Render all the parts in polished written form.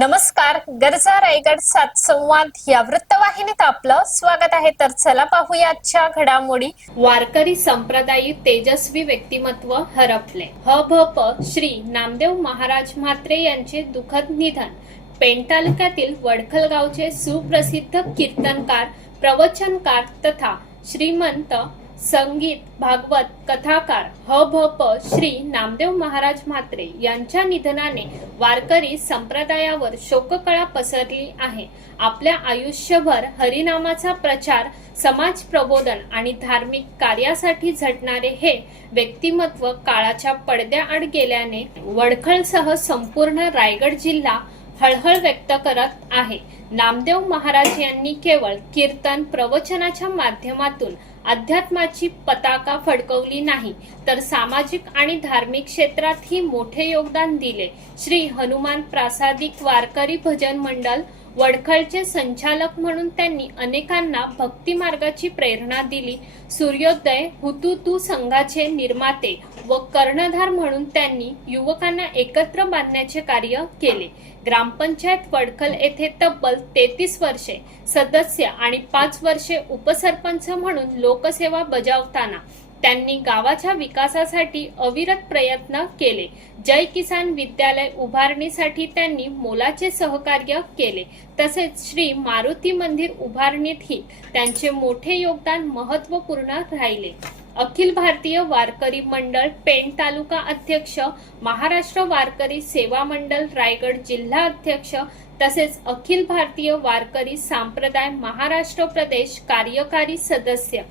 नमस्कार. गरजा रायगड सात संवाद या वृत्तवाहिनीत आपलं स्वागत आहे. तर चला पाहूया आजच्या घडामोडी. वारकरी संप्रदायी तेजस्वी व्यक्तिमत्व हरपले. ह.भ.प. श्री नामदेव महाराज म्हात्रे यांचे दुःखद निधन. पेण तालुक्यातील वडखल गावचे सुप्रसिद्ध कीर्तनकार, प्रवचनकार तथा श्रीमंत संगीत भागवत कथाकार ह.भ.प. श्री नामदेव महाराज म्हात्रे यांच्या निधनाने वारकरी संप्रदायावर शोककळा पसरली आहे. आपल्या आयुष्यभर हरिनामाचा प्रचार, समाज प्रबोधन आणि धार्मिक कार्यासाठी झटणारे हे व्यक्तिमत्व काळाच्या पडद्याआड गेल्याने वडखळसह संपूर्ण रायगड जिल्हा हळहळ व्यक्त करत आहे. नामदेव महाराज यांनी केवळ कीर्तन प्रवचनाच्या माध्यमातून अध्यात्माची पताका फडकवली नाही, तर सामाजिक आणि धार्मिक क्षेत्रातही मोठे योगदान दिले. श्री हनुमान प्रासादिक वारकरी भजन मंडळ वडखळचे संचालक म्हणून त्यांनी अनेकांना भक्ती मार्गाची प्रेरणा दिली. सूर्योदय हुतुतू संघाचे निर्माते व कर्णधार म्हणून त्यांनी युवकांना एकत्र बांधण्याचे कार्य केले. ग्रामपंचायत वडखल येथे तब्बल 33 वर्षे सदस्य आणि 5 वर्षे उपसरपंच म्हणून लोकसेवा बजावताना त्यांनी गावाच्या विकासासाठी अविरत प्रयत्न केले. जय किसान विद्यालय उभारणीसाठी त्यांनी मोलाचे सहकार्य केले. तसेच श्री मारुती मंदिर उभारणीतही त्यांचे मोठे योगदान महत्त्वपूर्ण राहिले. अखिल भारतीय वारकरी मंडळ पेण तालुका अध्यक्ष, महाराष्ट्र वारकरी सेवा मंडळ रायगड जिल्हा अध्यक्ष तसेच अखिल भारतीय वारकरी संप्रदाय महाराष्ट्र प्रदेश कार्यकारी सदस्य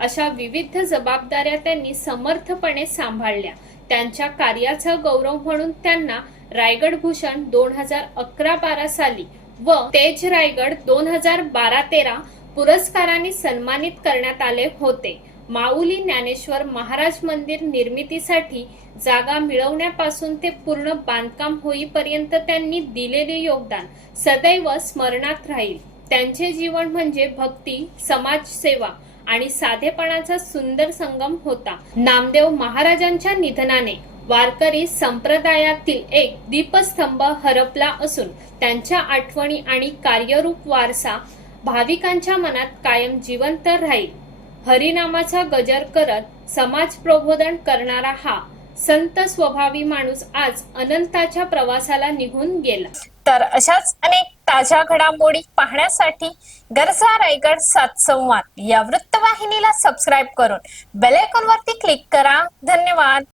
अशा विविध जबाबदाऱ्या त्यांनी समर्थपणे सांभाळल्या. त्यांच्या कार्याचा गौरव म्हणून त्यांना रायगड भूषण 2011-12 साली व तेज रायगड 2012-13 पुरस्कारांनी सन्मानित करण्यात आले होते. माऊली ज्ञानेश्वर महाराज मंदिर निर्मितीसाठी जागा मिळवण्यापासून ते पूर्ण बांधकाम होईपर्यंत त्यांनी दिलेले योगदान सदैव स्मरणात राहील. त्यांचे जीवन म्हणजे भक्ती, समाजसेवा आणि साधेपणाचा सुंदर संगम होता. नामदेव महाराजांच्या निधनाने वारकरी संप्रदायातील एक दीपस्तंभ हरपला असून त्यांच्या आठवणी आणि कार्यरूप वारसा भाविकांच्या मनात कायम जिवंत राहील. हरिनामाचा गजर करत समाज प्रबोधन करणारा हा संत स्वभावी माणूस आज अनंताच्या प्रवासाला निघून गेला. तर अशाच अनेक ताज्या घडामोडी पाहण्यासाठी गरजा रायगड सात संवाद या वृत्तवाहिनीला सबस्क्राईब करून बेल आयकॉन वरती क्लिक करा. धन्यवाद.